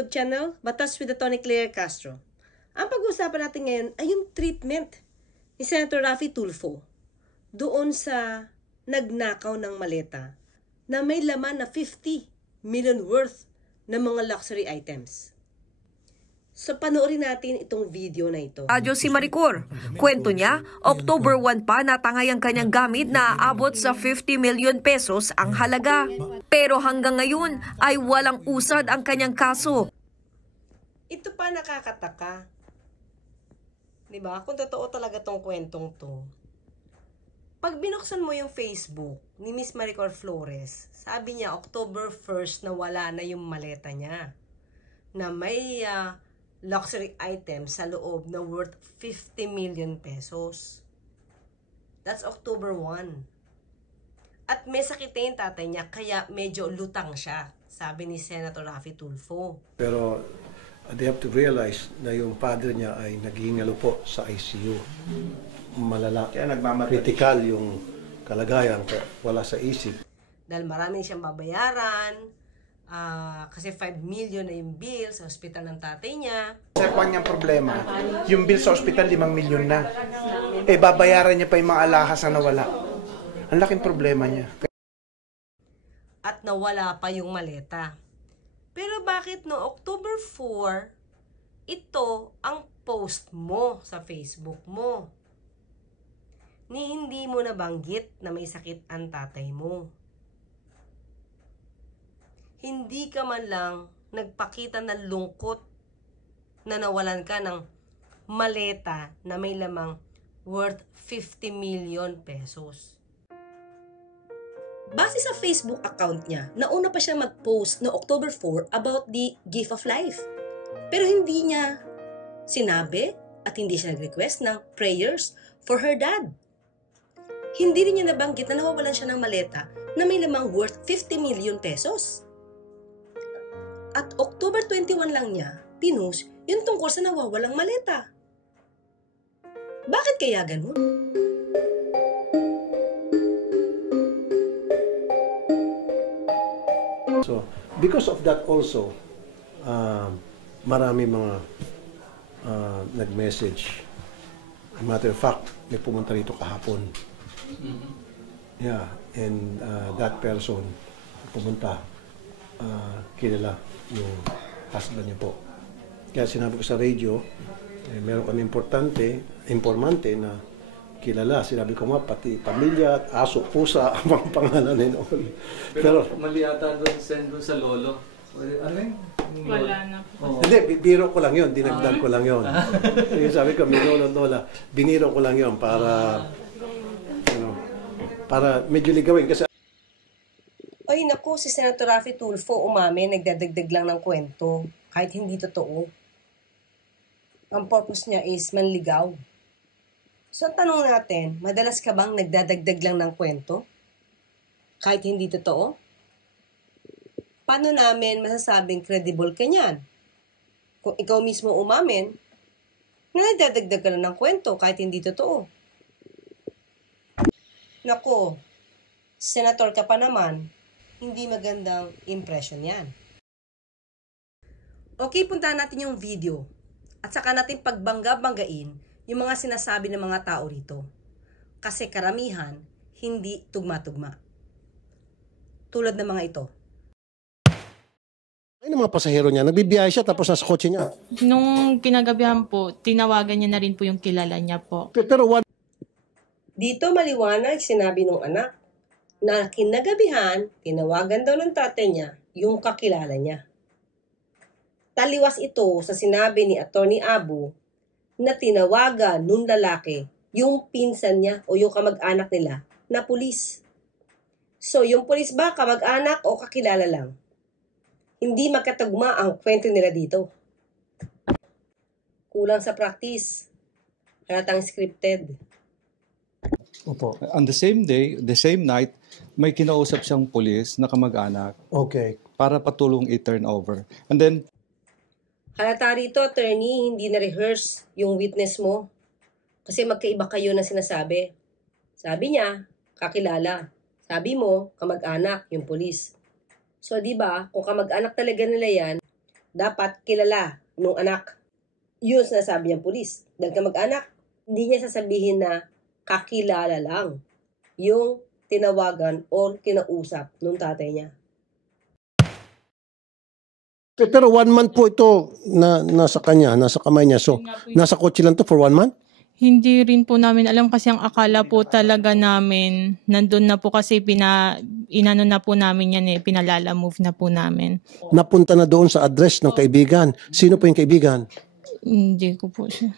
YouTube channel, Batas with Atty. Claire Castro. Ang pag-uusapan natin ngayon ay yung treatment ni Senator Raffy Tulfo doon sa nagnakaw ng maleta na may laman na 50 million worth ng mga luxury items. So panoorin natin itong video na ito. Radyo si Maricor. Kwento niya, October 1 pa natangay ang kanyang gamit na aabot sa 50 million pesos ang halaga. Pero hanggang ngayon ay walang usad ang kanyang kaso. Ito pa nakakataka. Diba? Kung totoo talaga tong kwentong to. Pag binuksan mo yung Facebook ni Miss Maricor Flores, sabi niya October 1st na wala na yung maleta niya. Na may luxury item sa loob na worth 50 million pesos. That's October 1. At may sakit na yung tatay niya, kaya medyo lutang siya, sabi ni Senator Raffy Tulfo. Pero they have to realize na yung father niya ay naghihingalo po sa ICU. Malala, critical yung kalagayan, wala sa isip. Dahil marami siyang babayaran, kasi 5 million na yung bill sa ospital ng tatay niya. Sa kanyang problema, yung bill sa ospital 5 million na. Babayaran niya pa yung mga alahas na nawala. Ang laking problema niya. At nawala pa yung maleta. Pero bakit no October 4, ito ang post mo sa Facebook mo? Ni hindi mo nabanggit na may sakit ang tatay mo. Hindi ka man lang nagpakita ng lungkot na nawalan ka ng maleta na may lamang worth 50 million pesos. Base sa Facebook account niya, nauna pa siya mag-post no October 4 about the gift of life. Pero hindi niya sinabi at hindi siya nag-request ng prayers for her dad. Hindi rin niya nabanggit na nawawalan siya ng maleta na may lamang worth 50 million pesos. At October 21 lang niya pinost yung tungkol sa nawawalang maleta. Bakit kaya ganun? So, because of that also, marami mga nag-message. As a matter of fact, may pumunta rito kahapon. Yeah, and that person pumunta, kilala yung husband niya po. Kaya sinabi ko sa radio, meron kami informante na kilala. Sinabi ko nga, pati pamilya, aso, pusa, ang mga pangalan and all. Pero mali ata doon sa lolo. Ano yun? Wala na po. Hindi, biro ko lang yun. Dinagdag ko lang yun. Sabi ko, may lolo, biniro ko lang yun para, para medyo ligawin. Kasi Ay naku, si Senator Raffy Tulfo umamin, nagdadagdag lang ng kwento, kahit hindi totoo. Ang purpose niya is manligaw. So ang tanong natin, madalas ka bang nagdadagdag lang ng kwento? Kahit hindi totoo? Paano namin masasabing credible ka niyan? Kung ikaw mismo umamin, na nagdadagdag ka lang ng kwento kahit hindi totoo. Naku, senator ka pa naman, hindi magandang impression yan. Okay, puntahan natin yung video. At saka natin pagbangga-banggain yung mga sinasabi ng mga tao rito. Kasi karamihan, hindi tugma-tugma. Tulad ng mga ito. ay ng mga pasahero niya, nagbibiyahe siya tapos nasa kotse niya. Nung kinagabihan po, tinawagan niya na rin po yung kilala niya po. Pero what? Dito maliwanag sinabi ng anak na kinagabihan, tinawagan daw ng tatay niya yung kakilala niya. Taliwas ito sa sinabi ni Atty. Abu na tinawagan nung lalaki yung pinsan niya o yung kamag-anak nila na pulis. So, yung pulis ba kamag-anak o kakilala lang? Hindi magkatugma ang kwento nila dito. Kulang sa practice. Halatang scripted. Opo. On the same day, the same night, may kinausap siyang pulis na kamag-anak. Okay. Para patulong i-turn over. And then, Halata rito, attorney, hindi na-rehearse yung witness mo. Kasi magkaiba kayo na sinasabi. Sabi niya, kakilala. Sabi mo, kamag-anak, yung pulis. So, di ba, kung kamag-anak talaga nila yan, dapat kilala nung anak. Yun sinasabi ng pulis. Dahil kamag-anak, hindi niya sasabihin na kakilala lang yung tinawagan o kinausap nung tatay niya. Pero 1 month po ito na nasa kanya, nasa kamay niya. So, nasa kotse lang to for 1 month? Hindi rin po namin alam kasi ang akala po talaga namin, nandun na po kasi inano na po namin yan pinalala-move na po namin. Napunta na doon sa address ng kaibigan. Sino po yung kaibigan? Hindi ko po siya.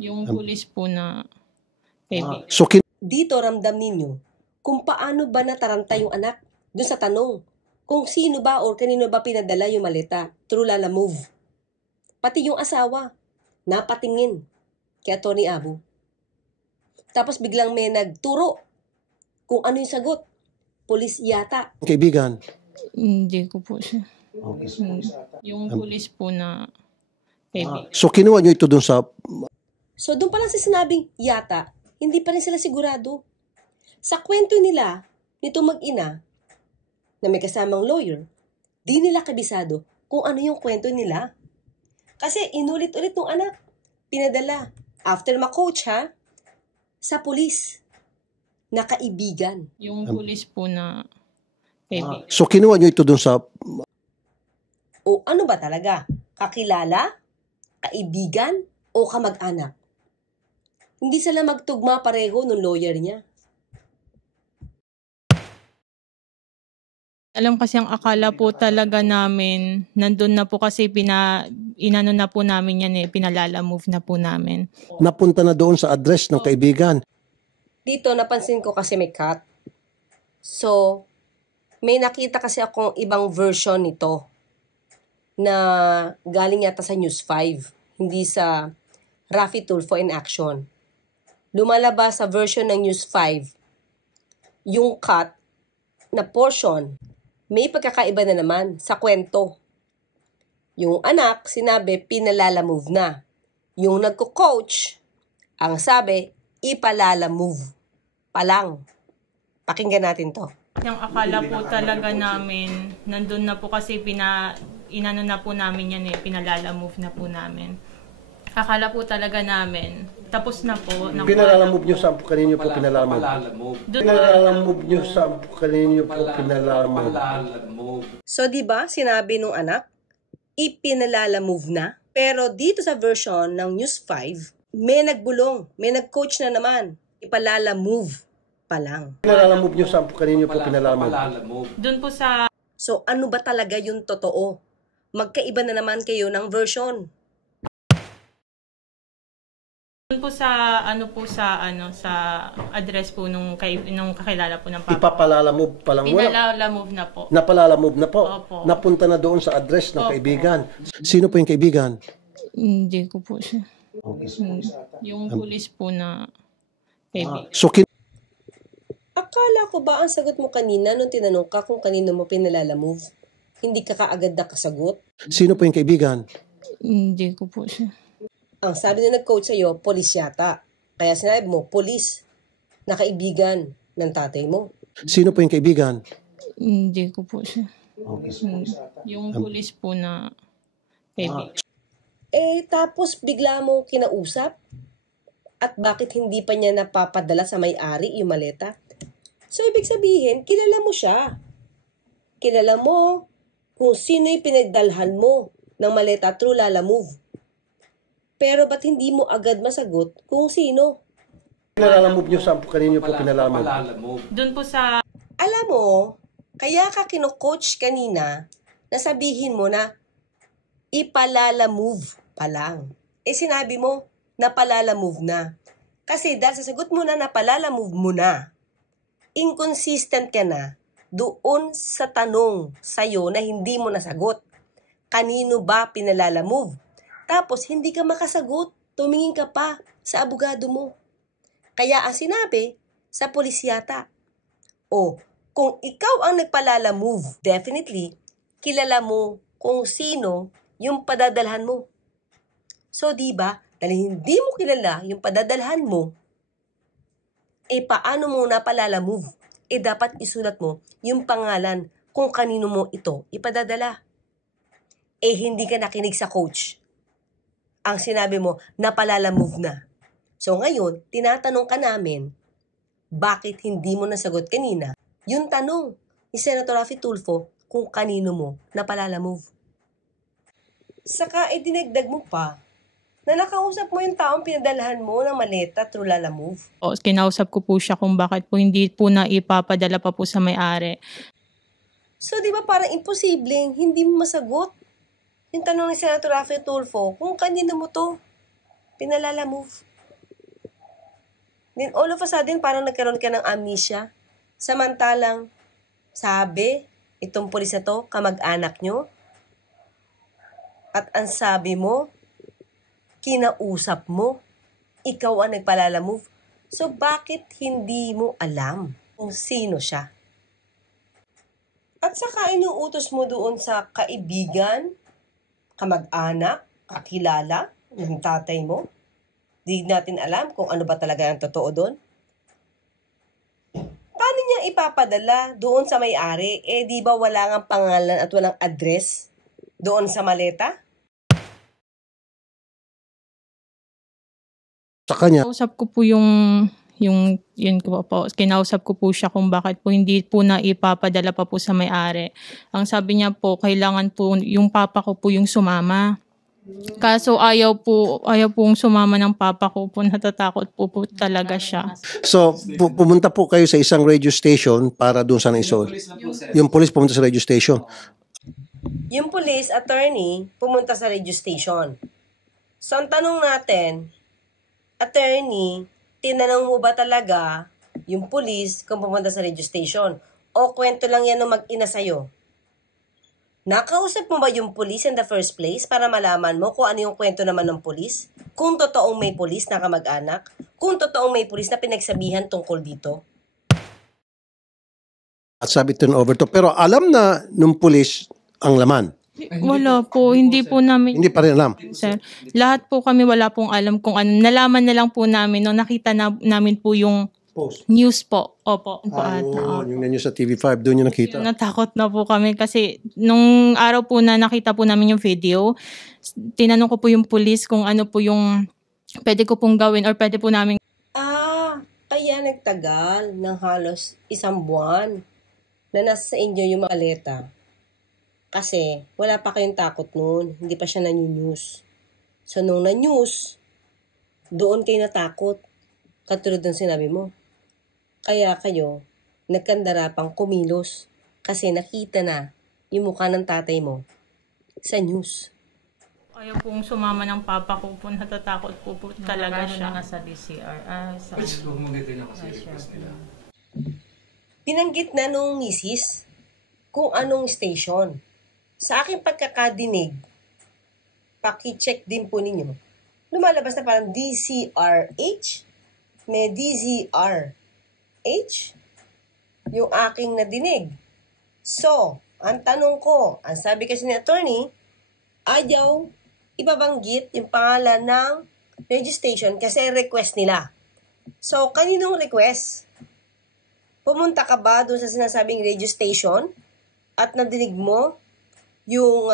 Yung pulis po na kaibigan. So, Dito ramdam ninyo kung paano ba nataranta yung anak doon sa tanong. Kung sino ba or kanino ba pinadala yung maleta through Lala Move. Pati yung asawa, napatingin kay Atty. Abu. Tapos biglang may nagturo kung ano yung sagot. Pulis yata. kaibigan. Hindi ko po siya. Yung pulis po na kaibigan. So, kinuha nyo ito doon sa... So doon pa lang sa sinabing yata, hindi pa rin sila sigurado. Sa kwento nila, nito mag-ina, na may kasamang lawyer, di nila kabisado kung ano yung kwento nila. Kasi inulit-ulit ng anak, pinadala, after ma-coach ha, sa pulis, na kaibigan. Yung pulis po na kaibigan. So, kinuha nyo ito doon sa... O ano ba talaga? Kakilala? Kaibigan? O kamag-anak? Hindi sila magtugma pareho ng lawyer niya. Alam kasi ang akala po talaga namin, nandun na po kasi inano na po namin yan pinalala-move na po namin. Napunta na doon sa address ng kaibigan. Dito, napansin ko kasi may cut. So, may nakita kasi akong ibang version nito na galing yata sa News 5, hindi sa Rafi Tulfo in Action. Lumalabas sa version ng News 5, yung cut na portion, may pagkakaiba na naman sa kwento. Yung anak, sinabi, pinalala-move na. Yung nagko-coach, ang sabi, ipalala-move pa lang. Pakinggan natin to. Yung akala po talaga namin, nandun na po kasi inano na po namin yan pinalala-move na po namin. Akala po talaga namin, tapos na po. Pinalalamove nyo sa kanino po pinalalamove? Pinalalamove nyo sa kanino po pinalalamove? So, di ba sinabi nung anak, ipinalala-move na. Pero dito sa version ng News 5, may nagbulong, may nag-coach na naman. Ipalala-move pa lang. Pinalalamove nyo sa kanino po pinalalamove? Doon po sa So, ano ba talaga yung totoo? Magkaiba na naman kayo ng version. doon po sa sa address po nung kakilala po ng papa. Ipapalalamove pa lang. Pinalala-move na po. Napalalamove na po. Opo. Napunta na doon sa address ng Opo. kaibigan. Sino po yung kaibigan? Hindi ko po siya. Yung pulis po na kaibigan. So, Akala ko ba ang sagot mo kanina nung tinanong ka kung kanino mo pinalala-move? Hindi ka kaagad nakasagot? sino po yung kaibigan? Hindi ko po siya. Ang sabi na nag-coach sa'yo, polis yata. Kaya sinabi mo, polis na kaibigan ng tatay mo. Sino po yung kaibigan? Hindi ko po siya. Yung pulis po na kaibigan. Tapos bigla mo kinausap? At bakit hindi pa niya napapadala sa may-ari yung maleta? So, ibig sabihin, kilala mo siya. Kilala mo kung sino yung pinagdalhan mo ng maleta through Lala Move. Pero ba't hindi mo agad masagot kung sino? Pinalalamove nyo sa kanino po pinalalamove? Doon po sa Alam mo, kaya ka kino-coach kanina na sabihin mo na ipalala-move pa lang. Sinabi mo, napalala-move na. Kasi dahil sa sagot mo na napalala-move mo na, inconsistent ka na doon sa tanong sa'yo na hindi mo nasagot. Kanino ba pinalala-move? Tapos, hindi ka makasagot. Tumingin ka pa sa abogado mo. Kaya ang sinabi, sa pulis yata. O, kung ikaw ang nagpalala-move, definitely, kilala mo kung sino yung padadalhan mo. So, di ba, dahil hindi mo kilala yung padadalhan mo, paano mo napalala-move? Dapat isulat mo yung pangalan kung kanino mo ito ipadadala. hindi ka nakinig sa coach. Ang sinabi mo, napalala-move na. So ngayon, tinatanong ka namin, bakit hindi mo nasagot kanina yung tanong ni Senator Raffy Tulfo kung kanino mo napalala-move. Saka dinagdag mo pa na nakausap mo yung taong pinadalahan mo ng maleta through Lalamove. Kinausap ko po siya kung bakit po hindi po na ipapadala pa po sa may-ari. So di ba parang imposibleng hindi mo masagot yung tanong ni Senator Raffy Tulfo kung kanino mo to pinalala-move. Then all of a sudden parang nagkaroon ka ng amnesia. Samantalang sabi, itong pulis na to, kamag-anak nyo. At ang sabi mo, kinausap mo, ikaw ang nagpalala-move. So bakit hindi mo alam kung sino siya? At saka inuutos mo doon sa kaibigan, kamag-anak, kakilala ng tatay mo. Di natin alam kung ano ba talaga ang totoo doon. Paano niya ipapadala doon sa may-ari? Di ba wala ngang pangalan at walang address doon sa maleta? Sa kanya, Kinausap ko po yun ko po. Kinausap ko po siya kung bakit po hindi po na ipapadala pa po sa may-ari. Ang sabi niya po, kailangan po yung papa ko po yung sumama. Kaso ayaw pong sumama ng papa ko po, natatakot po talaga siya. so pumunta po kayo sa isang radio station para doon sana isol. Yung police pumunta sa radio station. Yung police attorney pumunta sa radio station. So ang tanong natin, attorney, tinanong mo ba talaga yung police kung pumunta sa radio station? O kwento lang yan ng mag-ina sa'yo? Nakausap mo ba yung police in the first place para malaman mo kung ano yung kwento naman ng police? Kung totoong may police na kamag-anak? Kung totoong may police na pinagsabihan tungkol dito? At sabi turnover to. Pero alam na nung police ang laman. Wala po, hindi po namin. Hindi pa rin alam. Sir, lahat po kami wala pong alam kung ano. Nalaman na lang po namin nung nakita namin po yung Post. news po. Opo. Ata. Yung nanyo sa TV5, doon yung nakita. Natakot na po kami kasi nung araw po na nakita po namin yung video, tinanong ko po yung police kung ano po yung pwede ko pong gawin or pwede po namin. Kaya nagtagal ng halos 1 buwan na nasa sa inyo yung maleta. Kasi wala pa kayong takot noon, hindi pa siya na-news. So nung na-news, doon kayo natakot. Katulad ng sinabi mo. Kaya kayo, nagkandara pang kumilos kasi nakita na yung mukha ng tatay mo sa news. Ayaw pong sumama ng papa ko po, natatakot po talaga siya. Sa DCR. Binanggit na nung misis kung anong station. Sa aking pagkakadinig, paki-check din po ninyo, lumalabas na parang DCRH, may DZRH, yung aking nadinig. So, ang tanong ko, ang sabi kasi ni attorney, ayaw ibabanggit yung pangalan ng registration kasi request nila. So, kaninong request? Pumunta ka ba doon sa sinasabing radio station at nadinig mo yung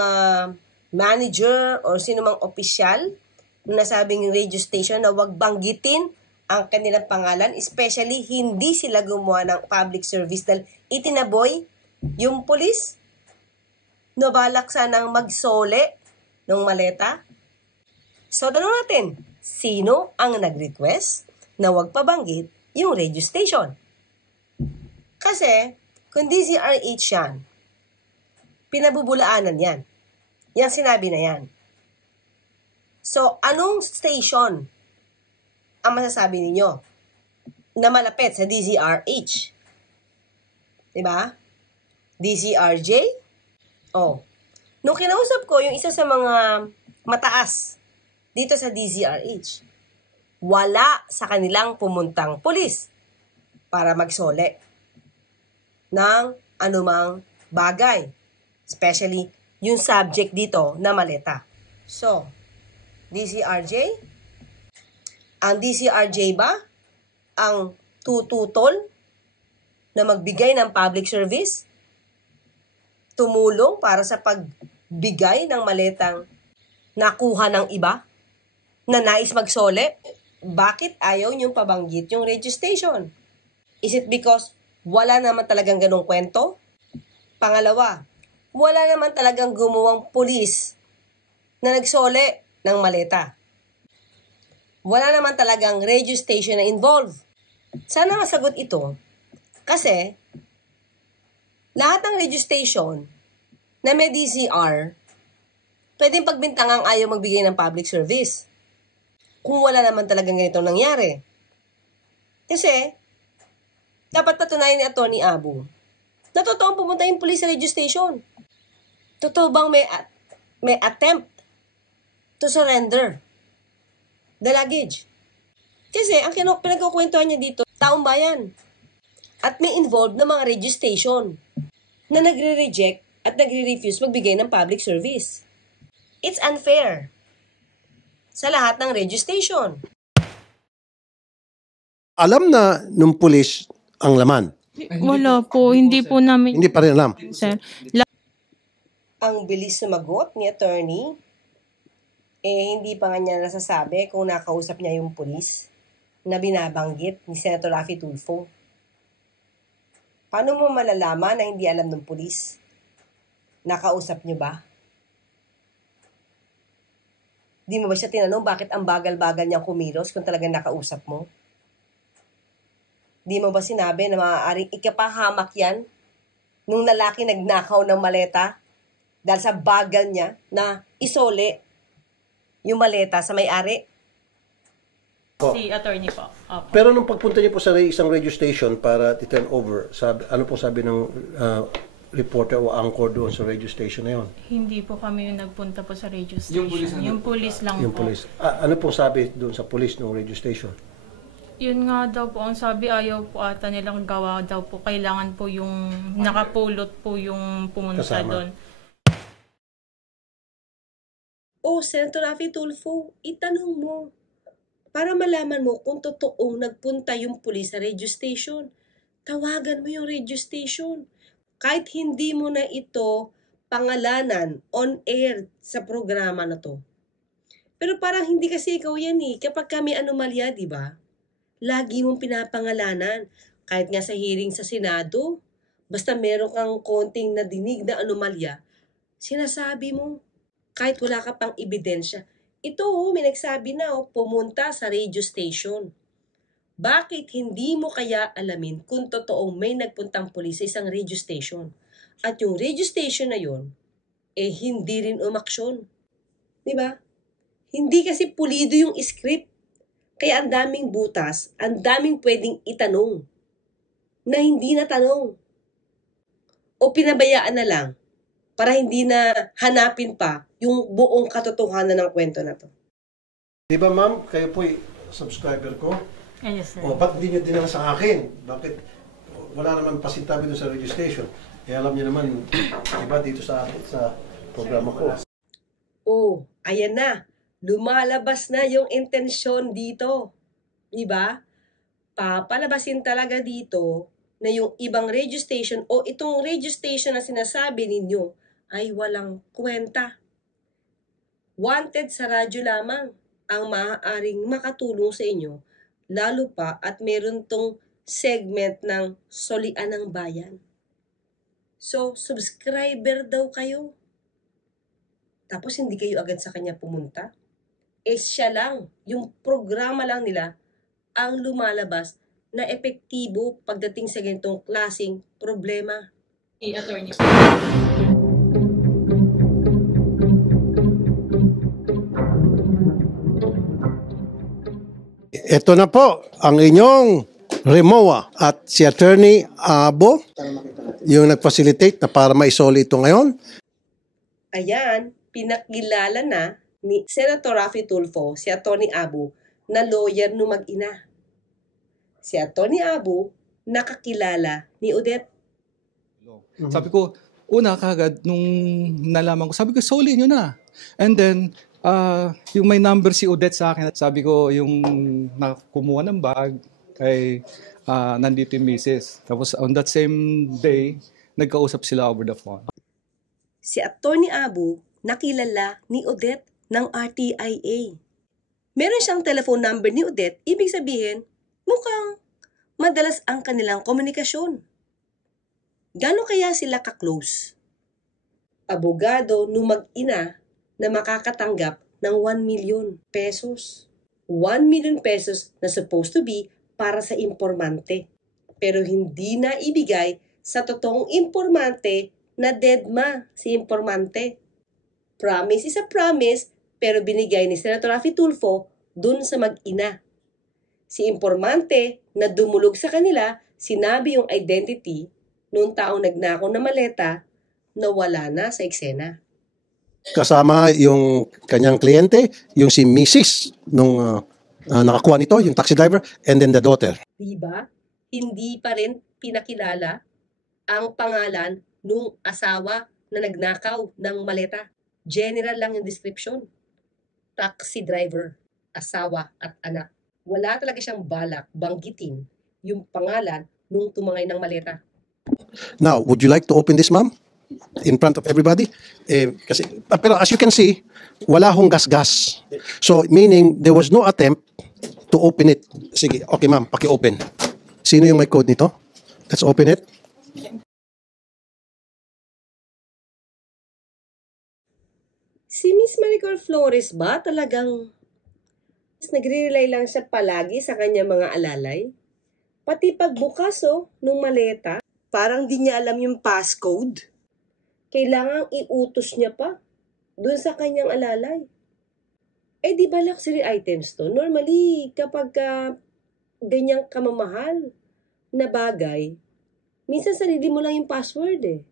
manager or sino mang opisyal na nasabing radio station na wag banggitin ang kanilang pangalan, especially hindi sila gumawa ng public service dahil itinaboy yung police? Nabalak sanang magsole ng maleta? So, tanong natin, sino ang nag-request na wag pabanggit yung radio station? Kasi, kung DZRH yan, pinabubulaanan yan. Yang sinabi na yan. So, anong station ang masasabi ninyo na malapit sa DZRH? Diba? DZRJ? Oh. Nung kinausap ko yung isa sa mga mataas dito sa DZRH, wala sa kanilang pumuntang pulis para magsole ng anumang bagay. Especially yung subject dito na maleta. So, DCRJ? Ang DCRJ ba ang tututol na magbigay ng public service? Tumulong para sa bigay ng maletang nakuha ng iba na nais magsole? Bakit ayaw niyong pabanggit yung registration? Is it because wala naman talagang ganong kwento? Pangalawa, wala naman talagang gumuwang pulis na nagsole ng maleta. Wala naman talagang registration na involved. Sana masagot ito kasi lahat ng registration na may DCR, pwedeng pagbintangang ayaw magbigay ng public service. Kung wala naman talagang ganitong nangyari. Kasi, dapat patunayan ni Atty. Abu na totoong pumunta yung police sa registration. Totoo bang may attempt to surrender the luggage? Kasi, ang pinagkukwentuhan niya dito, taong bayan. At may involved na mga registration na nagre-reject at nagre-refuse magbigay ng public service. It's unfair sa lahat ng registration. Alam na nung pulis ang laman. Wala po, hindi po namin, Hindi pa rin alam. sir. Ang bilis sumagot ni attorney, hindi pa nga niya nasasabi kung nakausap niya yung pulis na binabanggit ni Senator Raffy Tulfo. Paano mo malalaman na hindi alam ng pulis? Nakausap niyo ba? Di mo ba siya tinanong bakit ang bagal-bagal niyang kumilos kung talagang nakausap mo? Di mo ba sinabi na maaaring ikapahamak yan nung lalaki nagnakaw ng maleta dahil sa bagal niya na isole yung maleta sa may-ari? Si attorney po. Opo. Pero nung pagpunta niyo po sa isang radio station para i-turn over, ano po sabi ng reporter o anchor doon sa radio station na yun? Hindi po kami yung nagpunta po sa radio station. Yung police lang Yung po. police. Ano pong sabi doon sa police ng radio station? Yun nga daw po, ang sabi ayaw po ata nilang gawa daw po. Kailangan po yung nakapulot po yung pumunta Kasama. doon. Senator Raffy Tulfo, itanong mo para malaman mo kung totoong nagpunta yung pulis sa radio station. Tawagan mo yung radio station. Kahit hindi mo na ito pangalanan on air sa programa na to. Pero parang hindi kasi ikaw yan eh. Kapag kami anomalya, di ba? Lagi mong pinapangalanan. Kahit nga sa hearing sa Senado, basta meron kang konting nadinig na anomalya, sinasabi mo, kahit wala ka pang ebidensya. Ito may nagsabi na pumunta sa radio station. Bakit hindi mo kaya alamin kung totoong may nagpuntang pulis sa isang radio station? At yung radio station na yon, hindi rin umaksyon. Diba? Hindi kasi pulido yung script. Kaya ang daming butas, ang daming pwedeng itanong na hindi natanong. O pinabayaan na lang para hindi na hanapin pa yung buong katotohanan ng kwento na to. Di ba ma'am, kayo po'y subscriber ko? Yes, sir. Ba't di nyo dinala sa akin? Bakit wala naman pasintabi doon sa radio station? Alam niyo naman, iba dito sa programa ko. Ayan na. Lumalabas na yung intensyon dito. Diba? Papalabasin talaga dito na yung ibang radio station o itong radio station na sinasabi ninyo ay walang kwenta. Wanted sa radyo lamang ang maaaring makatulong sa inyo, lalo pa at meron tong segment ng Solian ng Bayan. So, subscriber daw kayo. Tapos hindi kayo agad sa kanya pumunta. Siya lang, yung programa lang nila ang lumalabas na epektibo pagdating sa ganitong klaseng problema. Attorney. Ito na po ang inyong Remoa at si Attorney Abo, yung nag-facilitate na para maisoli ito ngayon. Ayan, pinakilala na ni Senator Raffy Tulfo, si Atty. Abu, na lawyer no mag-ina. Si Atty. Abu, nakakilala ni Odette. Sabi ko, una kagad nung nalaman ko, sabi ko, soli nyo na. And then, yung may number si Odette sa akin, at sabi ko, yung nakumuha ng bag, ay nandito yung misis. Tapos on that same day, nagkausap sila over the phone. si Atty. Abu nakilala ni Odette ng RTIA. Meron siyang telephone number ni Odette, ibig sabihin, mukhang madalas ang kanilang komunikasyon. Gano'n kaya sila ka-close? Abogado nung mag-ina na makakatanggap ng 1 million pesos. 1 million pesos na supposed to be para sa impormante. Pero hindi na ibigay sa totoong impormante na deadma si impormante. Promise is a promise, pero binigay ni Senator Raffy Tulfo dun sa mag-ina. Si impormante na dumulog sa kanila, sinabi yung identity nung taong nagnakaw na maleta na wala na sa eksena. Kasama yung kanyang kliyente, yung si Mrs. nung nakakuha nito, yung taxi driver, and then the daughter. Diba? Hindi pa rin pinakilala ang pangalan nung asawa na nagnakaw ng maleta. General lang yung description. Taxi driver, asawa at anak. Wala talaga siyang balak banggitin yung pangalan nung tumangay ng maleta. Now, would you like to open this, ma'am? In front of everybody? Pero as you can see, wala hong gas-gas. So, meaning, there was no attempt to open it. Sige, okay ma'am, paki-open. Sino yung may code nito? Let's open it. Si Miss Maricor Flores ba talagang nagre-rely lang siya palagi sa kanyang mga alalay? Pati pagbukas nung maleta, parang di niya alam yung passcode. Kailangang iutos niya pa dun sa kanyang alalay. Eh di ba luxury items to? Normally, kapag ganyang kamamahal na bagay, minsan sarili mo lang yung password eh.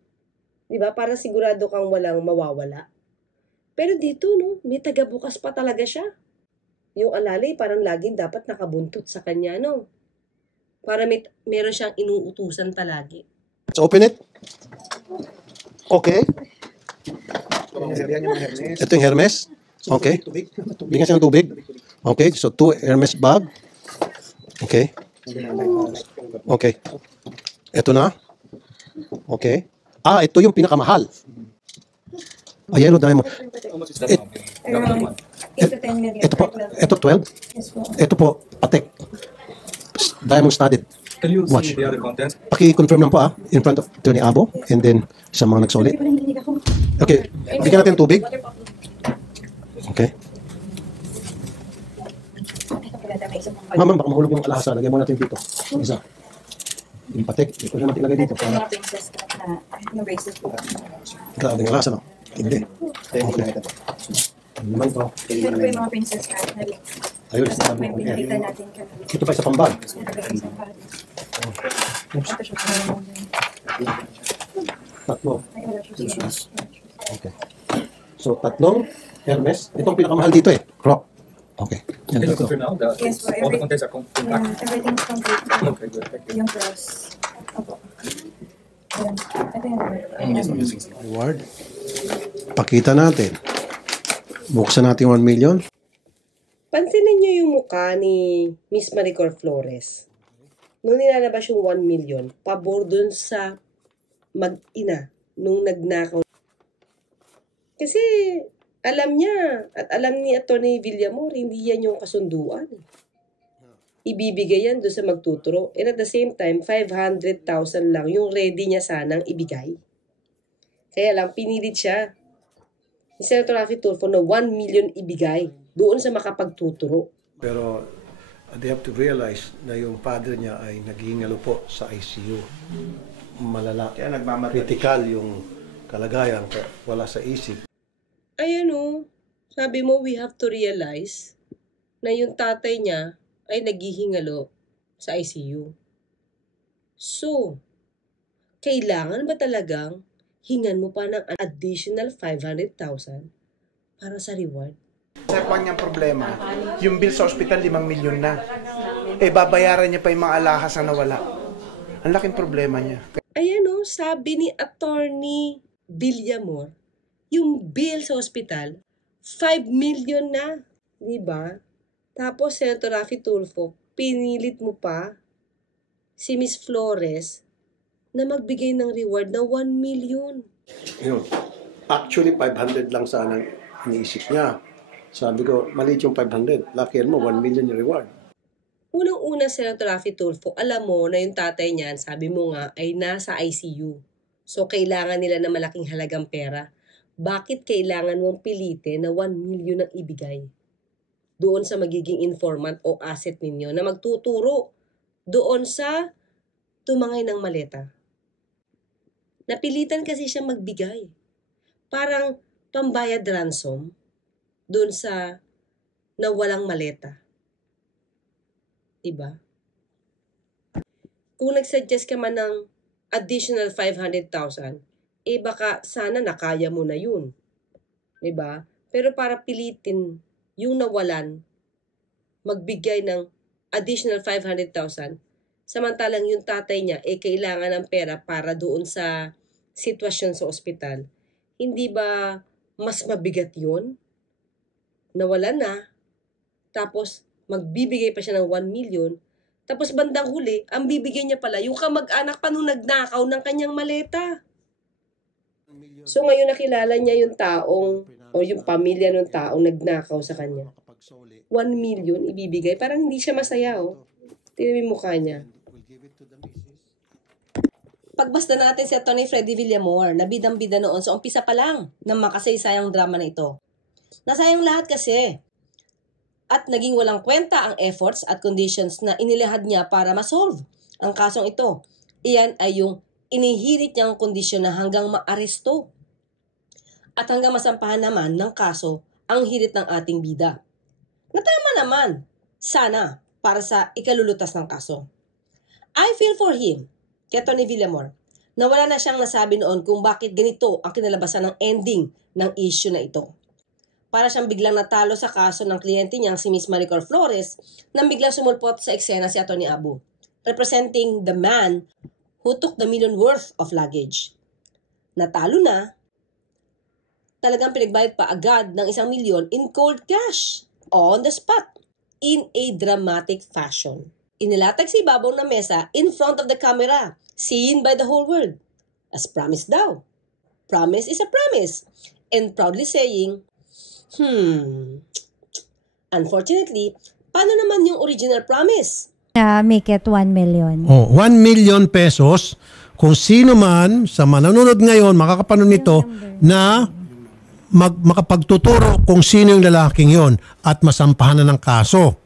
Di ba? Para sigurado kang walang mawawala. Pero dito, may tagabukas pa talaga siya. Yung alalay parang laging dapat nakabuntot sa kanya, no? Para meron siyang inuutusan palagi. Let's open it. Okay. Ito yung Hermes. Okay. Bigyan siya ng tubig. Okay, so 2 Hermes bag. Okay. Okay. Ito na. Okay. Ito yung pinakamahal. Yellow diamond. Ito po. Ito 12. Ito po, Patek. Diamond studded. Can you Watch. see the other contents? Paki-confirm lang po in front of Atty. Abo and then sa mga nagsulit. Okay, bigyan natin tubig. Okay. Ma'am, baka mahulog yung alahasa. Lagyan mo natin dito. Isa. Yung Patek, ito naman ilagay dito. Grabe yung alahasa, no? Hindi. Okay. Naman ito. Ito po yung mga princess card na link. Ayun. Pinakita natin kami. Ito pa isa pang bag. Tatlo. Okay. So, tatlong Hermes. Itong pinakamahal dito Croc. Okay. Can you confirm now that Yes, all the contents are Yeah, everything's complete. Okay, good. Thank you. Yung cross. Opo. Ayan. Ito yung Reward. Pakita natin. Buksan natin 1 million. Pansinin niyo yung mukha ni Miss Maricor Flores. Nung nilalabas yung 1 million, pabor dun sa mag-ina nung nagnakaw. Kasi alam niya at alam ni Atty. Villamor, hindi yan yung kasunduan. Ibibigay yan dun sa magtuturo. And at the same time, 500,000 lang yung ready niya sanang ibigay. Kaya lang, pinilit siya ni Senator Raffy Tulfo na 1 million ibigay doon sa makapagtuturo. Pero they have to realize na yung father niya ay naghihingalo po sa ICU. Malala. Kaya nagmamadali. Critical yung kalagayan. Wala sa isip. Ayan sabi mo we have to realize na yung tatay niya ay naghihingalo sa ICU. So, kailangan ba talagang hingan mo pa ng additional 500,000 para sa reward? Sa kanyang problema, yung bill sa ospital 5 milyon na. Babayaran niya pa yung mga alahas na nawala. Ang laking problema niya. Ayan sabi ni Atty. Villamor, yung bill sa ospital, 5 million na. Diba? Tapos, Senator Raffy Tulfo, pinilit mo pa si Miss Flores na magbigay ng reward na 1 million. Yun. Actually, 500 lang sana iniisip niya. Sabi ko, maliit yung 500. Lucky mo, 1 million yung reward. Unang-una, Senator Raffy Tulfo, alam mo na yung tatay niyan, sabi mo nga, ay nasa ICU. So, kailangan nila ng malaking halagang pera. Bakit kailangan mong pilitin na 1 million ang ibigay doon sa magiging informant o asset ninyo na magtuturo doon sa tumangay ng maleta? Napilitan kasi siya magbigay. Parang pambayad ransom doon sa nawalang maleta. Diba? Kung nagsuggest ka man ng additional 500,000, baka sana nakaya mo na yun. Diba? Pero para pilitin yung nawalan, magbigay ng additional 500,000, samantalang yung tatay niya kailangan ng pera para doon sa sitwasyon sa ospital, hindi ba mas mabigat yun? Nawalan na, tapos magbibigay pa siya ng 1 million, tapos bandang huli, ang bibigay niya pala, yung kamag-anak pa nung nagnakaw ng kanyang maleta. So ngayon nakilala niya yung taong, o yung pamilya ng taong nagnakaw sa kanya. 1 million ibibigay, parang hindi siya masaya, oh. Tingnan mo mukha niya. Pagbasta natin si Atty. Freddy Villamor, na bidang-bida noon sa umpisa pa lang ng makasaysayang drama na ito. Nasayang lahat kasi. At naging walang kwenta ang efforts at conditions na inilahad niya para ma-solve ang kasong ito. Iyan ay yung inihirit niyang kondisyon na hanggang maaresto. At hanggang masampahan naman ng kaso ang hirit ng ating bida. Natama naman, sana, para sa ikalulutas ng kaso. I feel for him, kay Atty. Villamor, na wala na siyang nasabi noon kung bakit ganito ang kinalabasan ng ending ng issue na ito. Para siyang biglang natalo sa kaso ng kliyente niyang si Miss Maricor Flores nang biglang sumulpot sa eksena si Atty. Abu, representing the man who took the million worth of luggage. Natalo na, talagang pinagbayad pa agad ng 1 milyon in cold cash, on the spot, in a dramatic fashion. Inilatag sa ibabaw ng mesa in front of the camera, seen by the whole world. As promised daw. Promise is a promise. And proudly saying, unfortunately, paano naman yung original promise? Make it 1 million. 1 million pesos kung sino man sa manonood ngayon makakapanood nito na makapagtuturo kung sino yung lalaking yon at masampahan na ng kaso.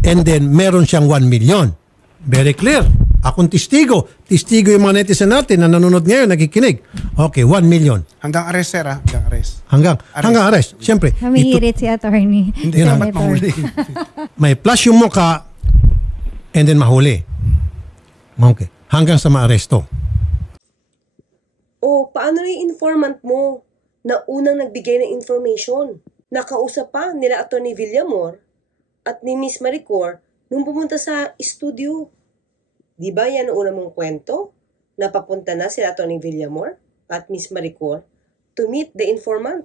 And then meron siyang 1 million. Very clear. Akong testigo. Testigo yung mga netizen natin na nanonood ngayon, nakikinig. Okay, 1 million. Hanggang arrest, sir, ha? Hanggang arrest. Hanggang arrest. Siyempre. Humihirit si attorney. Hindi naman mahuli. May flash yung mukha and then mahuli. Okay. Hanggang sa maaresto. Paano na yung informant mo na unang nagbigay ng information? Nakausap pa nila Atty. Villamor at ni Miss Maricor nung pumunta sa studio. Di ba yan ang unang mong kwento? Napapunta na sila Atty. Villamor at Miss Maricor to meet the informant.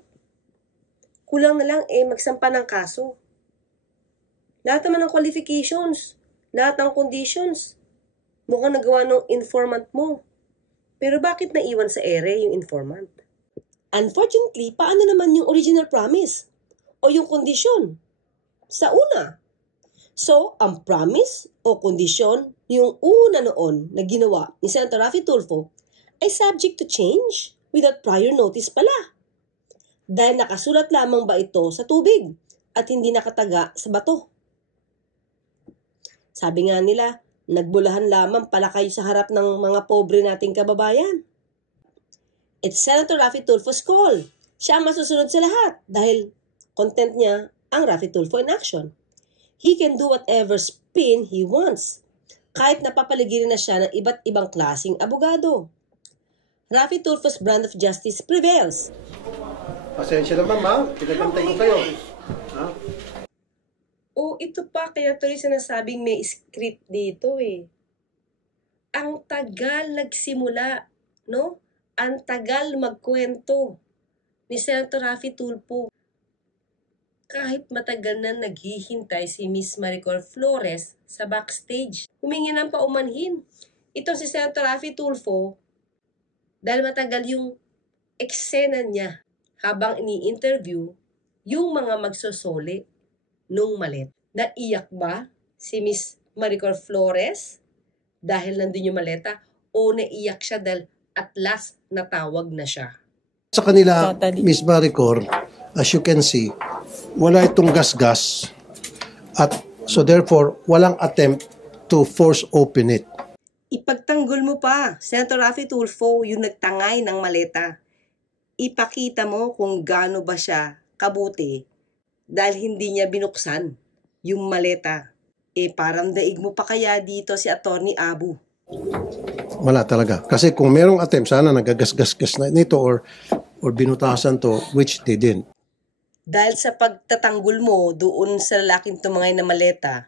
Kulang na lang magsampa ng kaso. Lahat naman ng qualifications, lahat ng conditions, mukhang nagawa ng informant mo. Pero bakit naiwan sa ere yung informant? Unfortunately, paano naman yung original promise? O yung kondisyon? Sa una. So, ang promise o kondisyon, yung una noon na ginawa ni Senator Raffy Tulfo, ay subject to change without prior notice pala. Dahil nakasulat lamang ba ito sa tubig at hindi nakataga sa bato? Sabi nga nila, nagbulahan lamang pala kayo sa harap ng mga pobre nating kababayan. It's Senator Raffy Tulfo's call. Siya ang masusunod sa lahat dahil content niya ang Raffy Tulfo in action. He can do whatever spin he wants, kahit napapaligiran na siya ng iba't ibang klaseng abogado. Raffy Tulfo's brand of justice prevails. Pasensya naman, ma'am. Pinagantay ko kayo. Ha? Ito pa, kaya tuloy sinasabing may script dito Ang tagal nagsimula, no? Ang tagal magkwento ni Senator Raffy Tulfo. Kahit matagal na naghihintay si Miss Maricor Flores sa backstage. Humingi ng paumanhin. Itong si Senator Raffy Tulfo, dahil matagal yung eksena niya habang ini-interview yung mga magsusoli nung maleta. Naiyak ba si Miss Maricor Flores dahil nandun yung maleta o naiyak siya dahil at last natawag na siya? Sa kanila, Miss Maricor, as you can see, wala itong gas-gas at so therefore, walang attempt to force open it. Ipagtanggol mo pa, Senator Raffy Tulfo, yung nagtangay ng maleta. Ipakita mo kung gaano ba siya kabuti dahil hindi niya binuksan yung maleta. Parang daig mo pa kaya dito si Attorney Abu? Wala talaga. Kasi kung merong attempt, sana nagagas-gas na nito or binutasan to, which they didn't. Dahil sa pagtatanggol mo doon sa lalaking tumangay na maleta,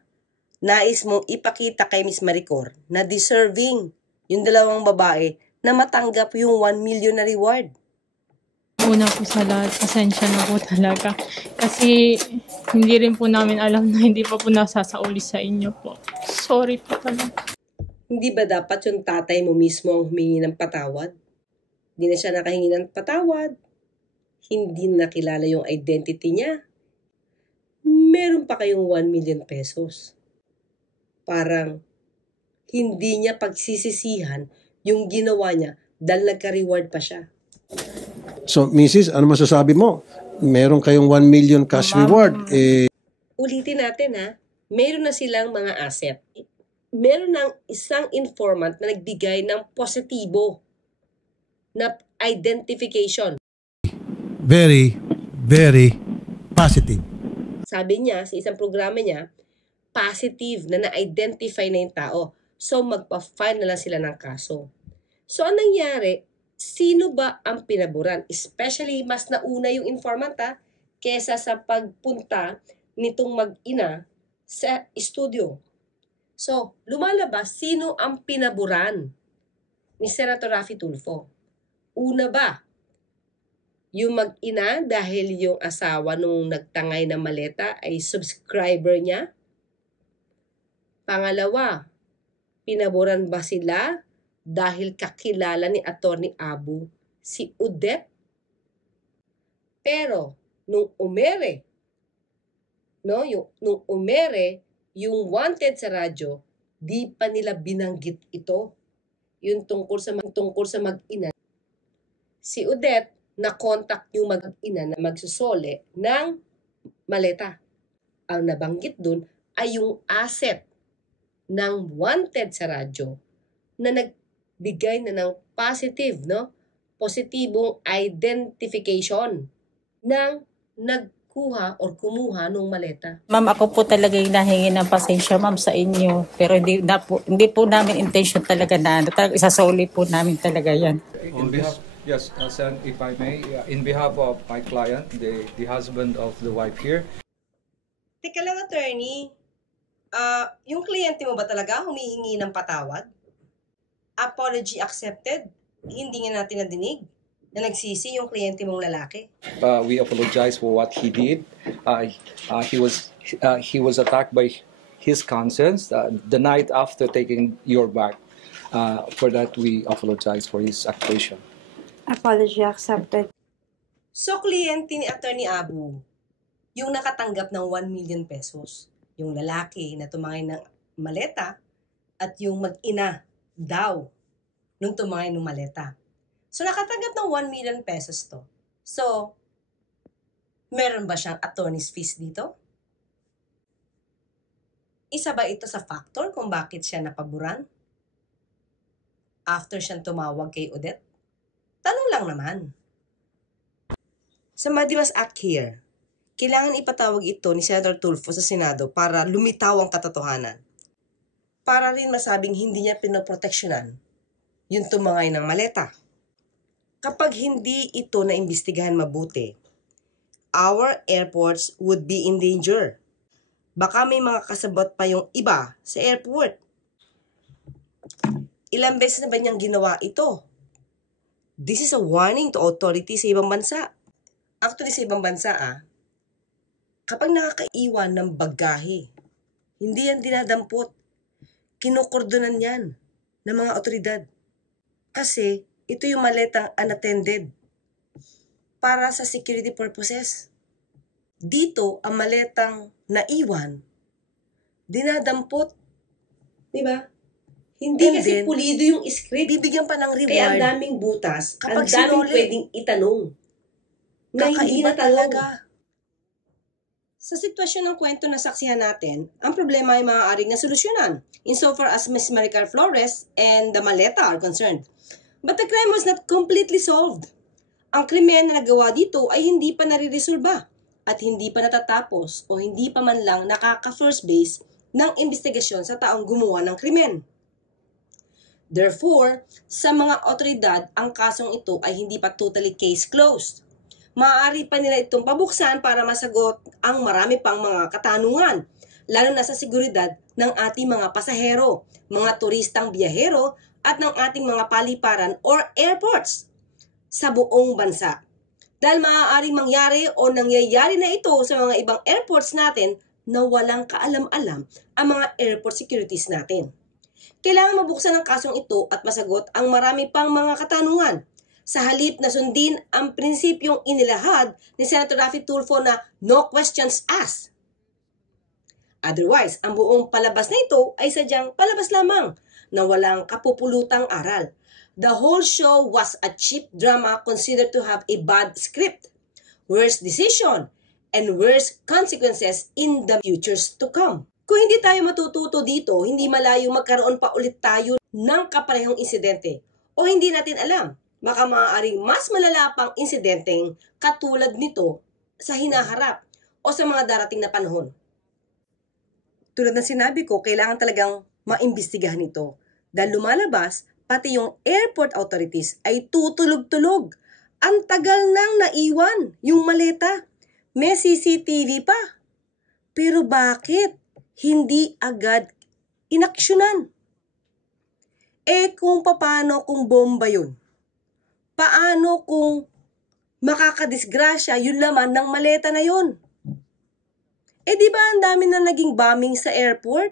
nais mong ipakita kay Miss Maricor na deserving yung dalawang babae na matanggap yung 1 million na reward. Una po sa lahat, pasensya na po talaga. Kasi hindi rin po namin alam na hindi pa po nasasauli sa inyo po. Sorry po talaga. Hindi ba dapat yung tatay mo mismo ang humingi ng patawad? Hindi na siya nakahingi ng patawad. Hindi nakilala yung identity niya. Meron pa kayong 1 million pesos. Parang hindi niya pagsisisihan yung ginawa niya dahil nagka-reward pa siya. So, Mrs., ano masasabi mo? Meron kayong 1 million cash reward. Ulitin natin ha, meron na silang mga asset. Meron ng isang informant na nagbigay ng positibo na identification. Very, very positive. Sabi niya, sa isang programa niya, positive na na-identify na yung tao. So, magpa-file na lang sila ng kaso. So, anong nangyari? Sino ba ang pinaburan? Especially, mas nauna yung informant kesa sa pagpunta nitong mag-ina sa studio. So, lumalabas, sino ang pinaburan ni Senator Raffy Tulfo? Una ba, yung mag-ina dahil yung asawa nung nagtangay na maleta ay subscriber niya? Pangalawa, pinaboran ba sila dahil kakilala ni Attorney Abu si Odette? Pero nung umere, yung wanted sa radyo, di pa nila binanggit ito. Yung tungkol sa mag-ina. Si Odette na-contact yung mag-ina na magsusole ng maleta. Ang nabanggit dun ay yung asset ng wanted sa radyo na nagbigay na ng positive, positibong identification ng nagkuha or kumuha ng maleta. Ma'am, ako po talaga yung nahingi ng pasensya, ma'am, sa inyo. Pero hindi po namin intention talaga na isasoli po namin talaga yan. On behalf, yes, Sen, if I may, in behalf of my client, the husband of the wife here. Teka lang, attorney. Yung kliyente mo ba talaga humihingi ng patawad? Apology accepted? Hindi nga natin nadinig na nagsisi yung kliyente mong lalaki. We apologize for what he did. He was attacked by his conscience the night after taking your bag. For that, we apologize for his accusation. Apology accepted. So, kliyente ni Attorney Abu, yung nakatanggap ng 1 million pesos. Yung lalaki na tumangay ng maleta at yung mag-ina daw nung tumangay ng maleta. So, nakatanggap ng 1 million pesos to. So, meron ba siyang attorney's fees dito? Isa ba ito sa factor kung bakit siya napaburan? After siyang tumawag kay Odette? Tanong lang naman. Sa Madiwas Act here, kailangan ipatawag ito ni Senator Tulfo sa Senado para lumitaw ang katotohanan. Para rin masabing hindi niya pinoproteksyonan yung tumangay ng maleta. Kapag hindi ito naimbestigahan mabuti, our airports would be in danger. Baka may mga kasabot pa yung iba sa airport. Ilang beses na ba niyang ginawa ito? This is a warning to authorities sa ibang bansa. Actually, sa ibang bansa, kapag nakakaiwan ng bagahe, hindi yan dinadampot. Kinukordonan yan ng mga otoridad. Kasi ito yung maletang unattended. para sa security purposes. Dito, ang maletang naiwan, dinadampot. Diba? Hindi And kasi then, pulido yung script. bibigyan pa ng reward. Kaya ang daming butas, ang Kapag daming sinuli, pwedeng itanong. Na hindi kakaiba na talaga. Sa sitwasyon ng kwento na saksihan natin, ang problema ay maaaring nasolusyonan insofar as Ms. Maricar Flores and the maleta are concerned. But the crime was not completely solved. Ang krimen na nagawa dito ay hindi pa nariresolba at hindi pa natatapos o hindi pa man lang nakaka-first base ng investigasyon sa taong gumawa ng krimen. Therefore, sa mga otoridad, ang kasong ito ay hindi pa totally case closed. Maaari pa nila itong pabuksan para masagot ang marami pang mga katanungan, lalo na sa seguridad ng ating mga pasahero, mga turistang biyahero, at ng ating mga paliparan or airports sa buong bansa. Dahil maaaring mangyari o nangyayari na ito sa mga ibang airports natin na walang kaalam-alam ang mga airport securities natin. Kailangan mabuksan ang kasong ito at masagot ang marami pang mga katanungan. Sa halip na sundin ang prinsipyong inilahad ni Senator Raffy Tulfo na no questions asked. Otherwise, ang buong palabas na ito ay sadyang palabas lamang na walang kapupulutang aral. The whole show was a cheap drama considered to have a bad script, worse decision, and worse consequences in the futures to come. Kung hindi tayo matututo dito, hindi malayong magkaroon pa ulit tayo ng kaparehong insidente o hindi natin alam. Baka maaaring mas malala pang insidenteng katulad nito sa hinaharap o sa mga darating na panahon. Tulad ng sinabi ko, kailangan talagang maimbestigahan ito dahil lumalabas pati yung airport authorities ay tutulog-tulog. Ang tagal nang naiwan yung maleta. May CCTV pa. Pero bakit hindi agad inaksyonan? Kung paano kung bomba yun? Paano kung makakadisgrasya yung laman ng maleta na yun? Di ba ang dami na naging bombing sa airport?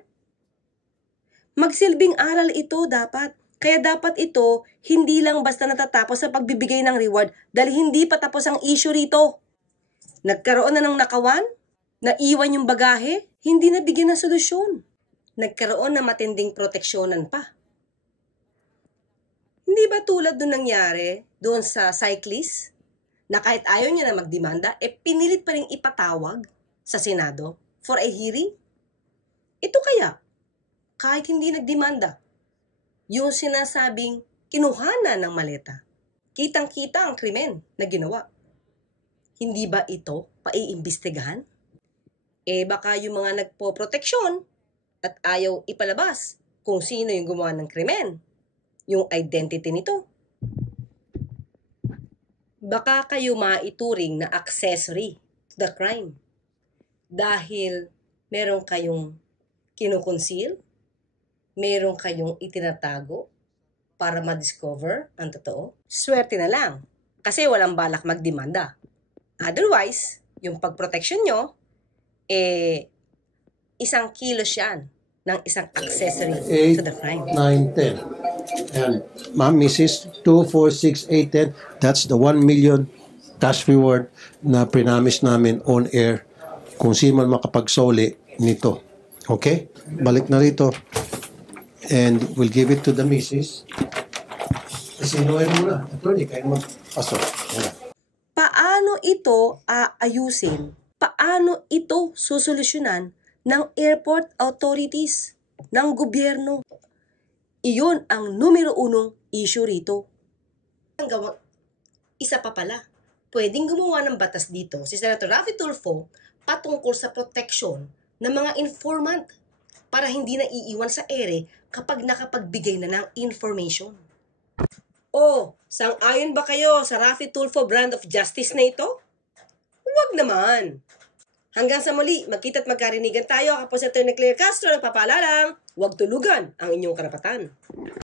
Magsilbing aral ito dapat. Kaya dapat ito hindi lang basta natatapos sa pagbibigay ng reward dahil hindi pa tapos ang issue rito. Nagkaroon na ng nakawan? Naiwan yung bagahe? Hindi nabigyan ng solusyon. Nagkaroon na matinding proteksyonan pa. Hindi ba tulad doon nangyari doon sa cyclist na kahit ayaw niya na magdemanda, pinilit pa rin ipatawag sa Senado for a hearing? Ito kaya, kahit hindi nagdemanda, yung sinasabing kinuhana ng maleta, kitang-kita ang krimen na ginawa. Hindi ba ito paiimbestigahan? Baka yung mga nagpo-proteksyon at ayaw ipalabas kung sino yung gumawa ng krimen, yung identity nito. Baka kayo maituring na accessory to the crime dahil meron kayong kinukonceal, meron kayong itinatago para ma-discover ang totoo. Swerte na lang kasi walang balak magdemanda. Otherwise, yung pag-protection nyo, 1 kilos yan ng isang accessory to the crime. 8, 9, 10. And Ma'am, Mrs. 2, 4, 6, 8, 10. That's the 1 million cash reward na prinamis namin on air kung sino man makapagsoli nito. Okay? Balik na rito. And we'll give it to the Mrs. Sinuhin mo na. Attorney, kayo mag-pasok. Paano ito aayusin? Paano ito susolusyonan ng airport authorities, ng gobyerno? Iyon ang numero 1 issue rito. Isa pa pala, pwedeng gumawa ng batas dito si Senator Raffy Tulfo patungkol sa protection ng mga informant para hindi na iiwan sa ere kapag nakapagbigay na ng information. Sang-ayon ba kayo sa Raffy Tulfo brand of justice na ito? Huwag naman. Hanggang sa muli, magkita't magkarinigan tayo. Ako po si Atty. Claire Castro, nagpapaalalang, huwag tulugan ang inyong karapatan.